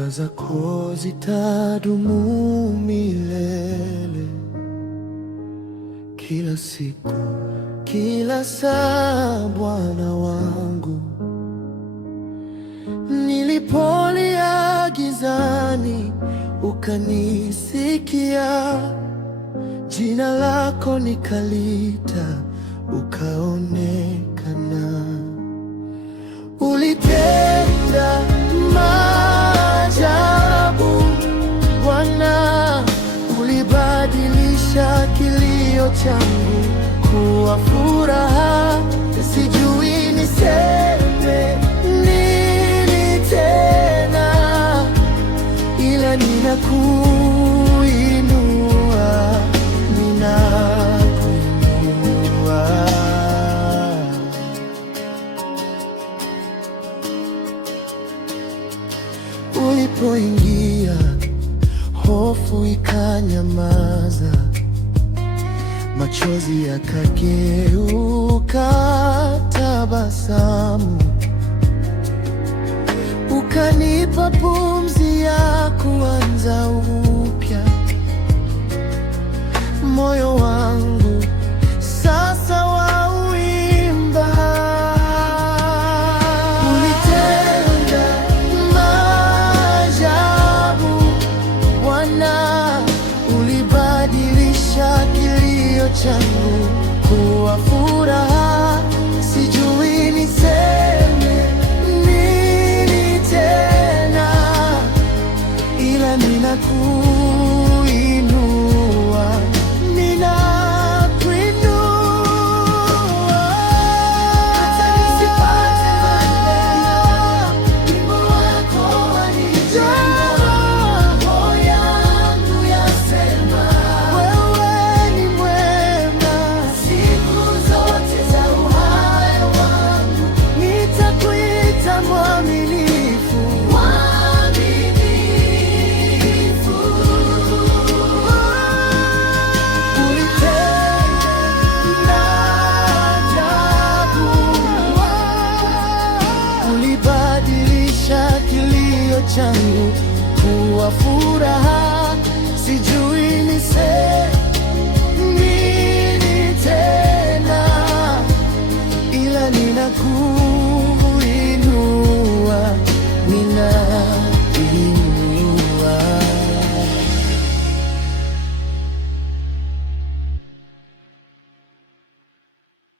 Sifa zako zitadumu milele, kila siku, kila saa, Bwana wangu. Nilipolia gizani, ukanisikia, jina lako nikalita, ukaonekana. Ulitenda maajabu Bwana, ulibadilisha kilio changu kuwa furaha. Sijui niseme nini tena, ila ninakuinua, ninakuinua. Ulipoingia, hofu ikanyamaza, machozi yakageuka tabasamu. Ukanipa pumzi ya kuanza upya, moyo wangu sasa wauimba. Ulitenda maajabu Bwana, ulibadilisha kilio changu kuwa furaha. Sijui niseme nini tena, ila ninakuinua, ninakuinua. Hata nisipate maneno, wimbo wako wanijenga, roho yangu yasema wewe ni mwema. Siku zote za uhai wangu nitakuita mwaminifu, mwaminifu. Ulitenda ajabu, ulibadilisha kilio changu kuwa furaha. Sijui niseme